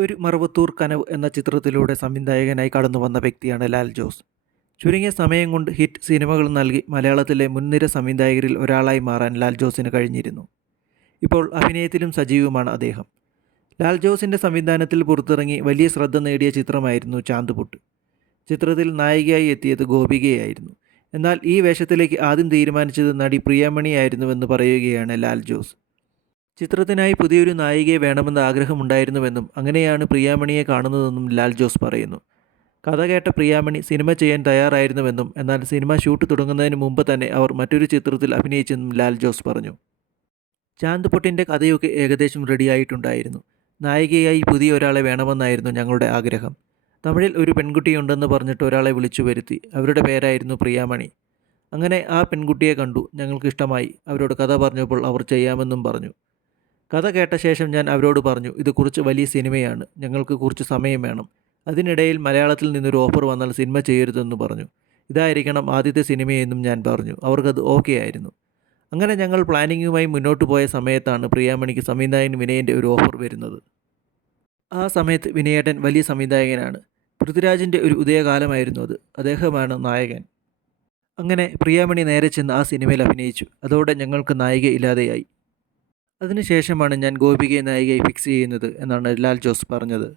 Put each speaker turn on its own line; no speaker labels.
ഒരു മറവത്തൂർ കനവ് എന്ന ചിത്രത്തിലൂടെ സംവിധായകനായി കടന്നു വന്ന വ്യക്തിയാണ് ലാൽ ജോസ്. ചുരുങ്ങിയ സമയം കൊണ്ട് ഹിറ്റ് സിനിമകൾ നൽകി മലയാളത്തിലെ മുൻനിര സംവിധായകരിൽ ഒരാളായി മാറാൻ ലാൽ ജോസിന് കഴിഞ്ഞിരുന്നു. ഇപ്പോൾ അഭിനയത്തിലും സജീവമാണ് അദ്ദേഹം. ലാൽ ജോസിന്റെ സംവിധാനത്തിൽ പുറത്തിറങ്ങി വലിയ ശ്രദ്ധ നേടിയ ചിത്രമായിരുന്നു ചാന്തുപുട്ട്. ചിത്രത്തിൽ നായികയായി എത്തിയത് ഗോപികയായിരുന്നു. എന്നാൽ ഈ വേഷത്തിലേക്ക് ആദ്യം തീരുമാനിച്ചത് നടി പ്രിയാമണിയായിരുന്നുവെന്ന് പറയുകയാണ് ലാൽ ജോസ്. ചിത്രത്തിനായി പുതിയൊരു നായികയെ വേണമെന്ന ആഗ്രഹമുണ്ടായിരുന്നുവെന്നും അങ്ങനെയാണ് പ്രിയാമണിയെ കാണുന്നതെന്നും ലാൽ ജോസ് പറയുന്നു. കഥ കേട്ട പ്രിയാമണി സിനിമ ചെയ്യാൻ തയ്യാറായിരുന്നുവെന്നും എന്നാൽ സിനിമ ഷൂട്ട് തുടങ്ങുന്നതിന് മുമ്പ് തന്നെ അവർ മറ്റൊരു ചിത്രത്തിൽ അഭിനയിച്ചെന്നും ലാൽ ജോസ് പറഞ്ഞു. ചാന്ദ് പൊട്ടിന്റെ കഥയൊക്കെ ഏകദേശം റെഡിയായിട്ടുണ്ടായിരുന്നു. നായികയായി പുതിയ ഒരാളെ വേണമെന്നായിരുന്നു ഞങ്ങളുടെ ആഗ്രഹം. തമിഴിൽ ഒരു പെൺകുട്ടിയുണ്ടെന്ന് പറഞ്ഞിട്ട് ഒരാളെ വിളിച്ചു വരുത്തി. അവരുടെ പേരായിരുന്നു പ്രിയാമണി. അങ്ങനെ ആ പെൺകുട്ടിയെ കണ്ടു. ഞങ്ങൾക്ക് ഇഷ്ടമായി. അവരോട് കഥ പറഞ്ഞപ്പോൾ അവർ ചെയ്യാമെന്നും പറഞ്ഞു. കഥ കേട്ട ശേഷം ഞാൻ അവരോട് പറഞ്ഞു ഇത് കുറച്ച് വലിയ സിനിമയാണ് ഞങ്ങൾക്ക് കുറച്ച് സമയം വേണം. അതിനിടയിൽ മലയാളത്തിൽ നിന്നൊരു ഓഫർ വന്നാൽ സിനിമ ചെയ്യരുതെന്ന് പറഞ്ഞു. ഇതായിരിക്കണം ആദ്യത്തെ സിനിമയെന്നും ഞാൻ പറഞ്ഞു. അവർക്കത് ഓക്കെ ആയിരുന്നു. അങ്ങനെ ഞങ്ങൾ പ്ലാനിങ്ങുമായി മുന്നോട്ട് പോയ സമയത്താണ് പ്രിയാമണിക്ക് സംവിധായകൻ വിനയന്റെ ഒരു ഓഫർ വരുന്നത്. ആ സമയത്ത് വിനയേട്ടൻ വലിയ സംവിധായകനാണ്. പൃഥ്വിരാജിന്റെ ഒരു ഉദയകാലമായിരുന്നു അത്. അദ്ദേഹമാണ് നായകൻ. അങ്ങനെ പ്രിയാമണി നേരെ ചെന്ന് ആ സിനിമയിൽ അഭിനയിച്ചു. അതോടെ ഞങ്ങൾക്ക് നായിക ഇല്ലാതെയായി. അതിനുശേഷമാണ് ഞാൻ ഗോപികയെ നായികയായി ഫിക്സ് ചെയ്യുന്നത് എന്നാണ് ലാൽ ജോസ് പറഞ്ഞത്.